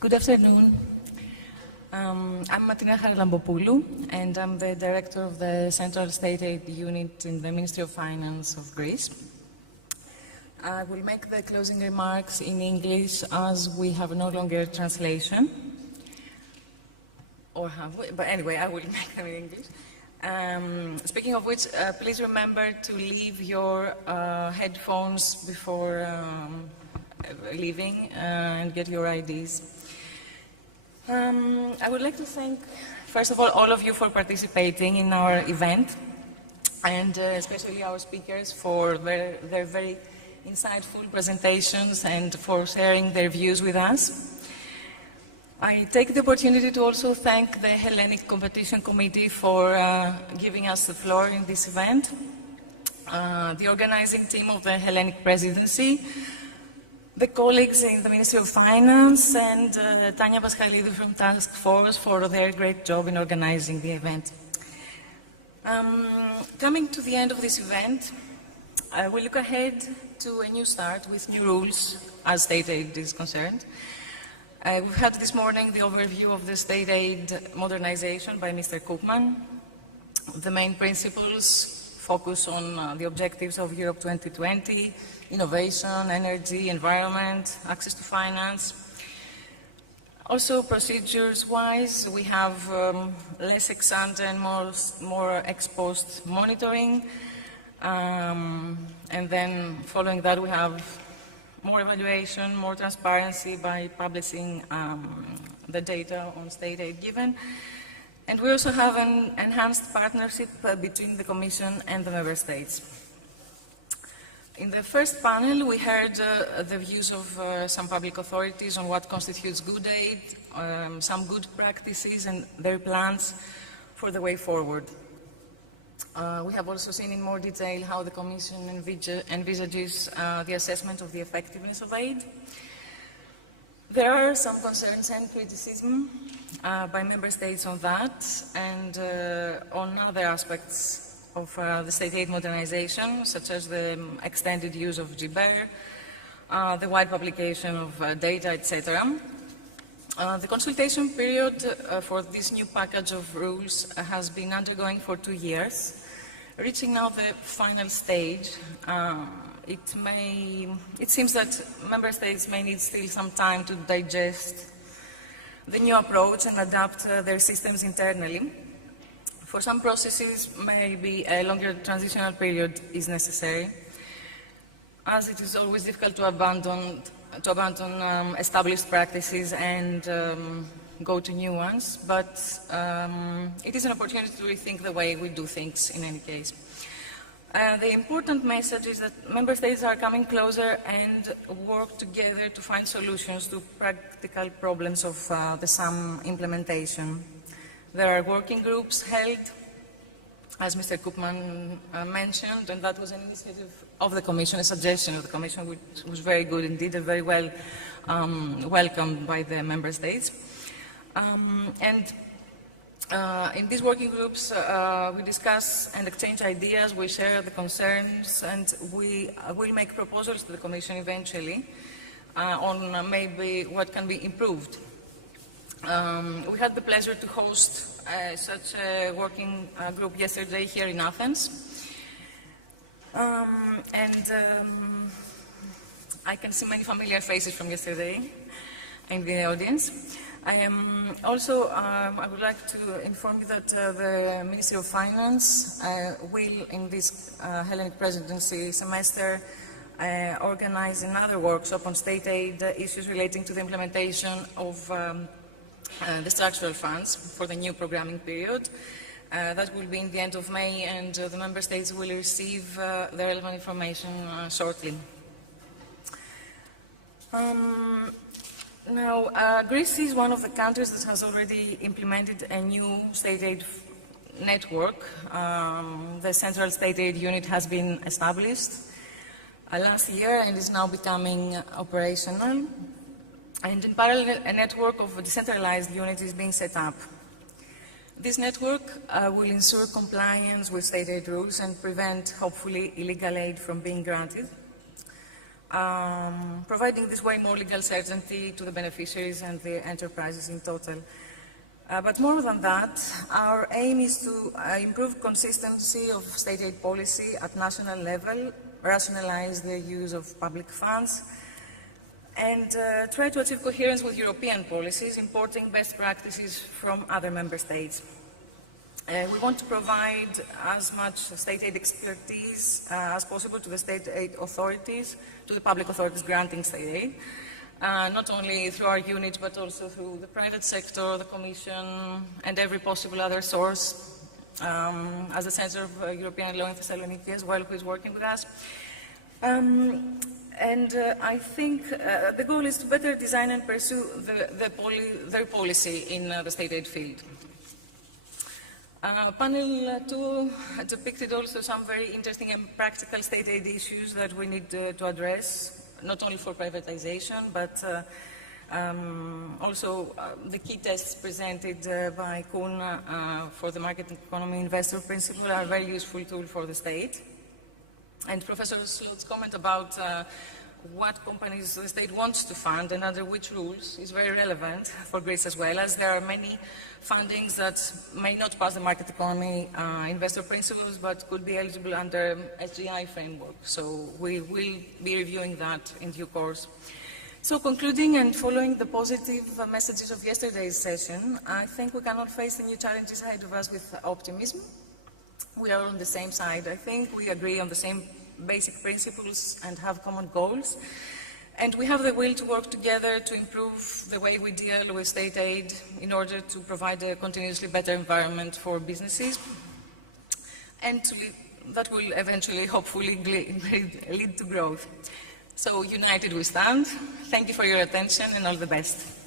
Good afternoon. I'm Martina Harlambopoulou, and I'm the Director of the Central State Aid Unit in the Ministry of Finance of Greece. I will make the closing remarks in English as we have no longer translation. Or have we? But anyway, I will make them in English. Speaking of which, please remember to leave your headphones before leaving and get your IDs. I would like to thank, first of all of you for participating in our event, and especially our speakers for their very insightful presentations and for sharing their views with us. I take the opportunity to also thank the Hellenic Competition Committee for giving us the floor in this event, the organizing team of the Hellenic Presidency, the colleagues in the Ministry of Finance, and Tanya Paschalidou from Task Force for their great job in organizing the event. Coming to the end of this event, we look ahead to a new start with new rules as state aid is concerned. We've had this morning the overview of the state aid modernization by Mr. Koopman. The main principles focus on the objectives of Europe 2020, innovation, energy, environment, access to finance. Also, procedures-wise, we have less ex-ante and more ex-post monitoring. And then following that, we have more evaluation, more transparency by publishing the data on state aid given. And we also have an enhanced partnership between the Commission and the Member States. In the first panel, we heard the views of some public authorities on what constitutes good aid, some good practices and their plans for the way forward. We have also seen in more detail how the Commission envisages the assessment of the effectiveness of aid. There are some concerns and criticism by Member States on that and on other aspects of the state aid modernization, such as the extended use of GBER, the wide publication of data, etc. The consultation period for this new package of rules has been undergoing for 2 years. Reaching now the final stage, it seems that Member States may need still some time to digest the new approach and adapt their systems internally. For some processes, maybe a longer transitional period is necessary, as it is always difficult to abandon established practices and go to new ones, but it is an opportunity to rethink the way we do things in any case. The important message is that Member States are coming closer and work together to find solutions to practical problems of the SAM implementation. There are working groups held, as Mr. Koopman mentioned, and that was an initiative of the Commission, a suggestion of the Commission, which was very good indeed and very well welcomed by the Member States. In these working groups, we discuss and exchange ideas, we share the concerns, and we will make proposals to the Commission eventually on maybe what can be improved. We had the pleasure to host such a working group yesterday here in Athens. I can see many familiar faces from yesterday in the audience. I would like to inform you that the Ministry of Finance will, in this Hellenic Presidency semester, organize another workshop on state aid issues relating to the implementation of the structural funds for the new programming period. That will be in the end of May, and the Member States will receive the relevant information shortly. Now, Greece is one of the countries that has already implemented a new state aid network. The Central State Aid Unit has been established last year and is now becoming operational. And in parallel, a network of decentralized units is being set up. This network will ensure compliance with state aid rules and prevent, hopefully, illegal aid from being granted. providing this way more legal certainty to the beneficiaries and the enterprises in total. But more than that, our aim is to improve consistency of state aid policy at national level, rationalize the use of public funds, and try to achieve coherence with European policies, importing best practices from other member states. We want to provide as much state aid expertise as possible to the state aid authorities, to the public authorities granting state aid, not only through our unit, but also through the private sector, the Commission, and every possible other source, as the Center of European Law in Thessaloniki as well, who is working with us. I think the goal is to better design and pursue their policy in the state aid field. Panel 2 depicted also some very interesting and practical state aid issues that we need to address, not only for privatization, but also the key tests presented by Kuhn for the market economy investor principle are a very useful tool for the state. And Professor Slot's comment about what companies the state wants to fund and under which rules is very relevant for Greece as well, as there are many fundings that may not pass the market economy investor principles but could be eligible under SGI framework. So we will be reviewing that in due course. So concluding and following the positive messages of yesterday's session, I think we cannot face the new challenges ahead of us with optimism. We are on the same side. I think we agree on the same basic principles and have common goals. And we have the will to work together to improve the way we deal with state aid in order to provide a continuously better environment for businesses. And that will eventually, hopefully, lead to growth. So united we stand. Thank you for your attention and all the best.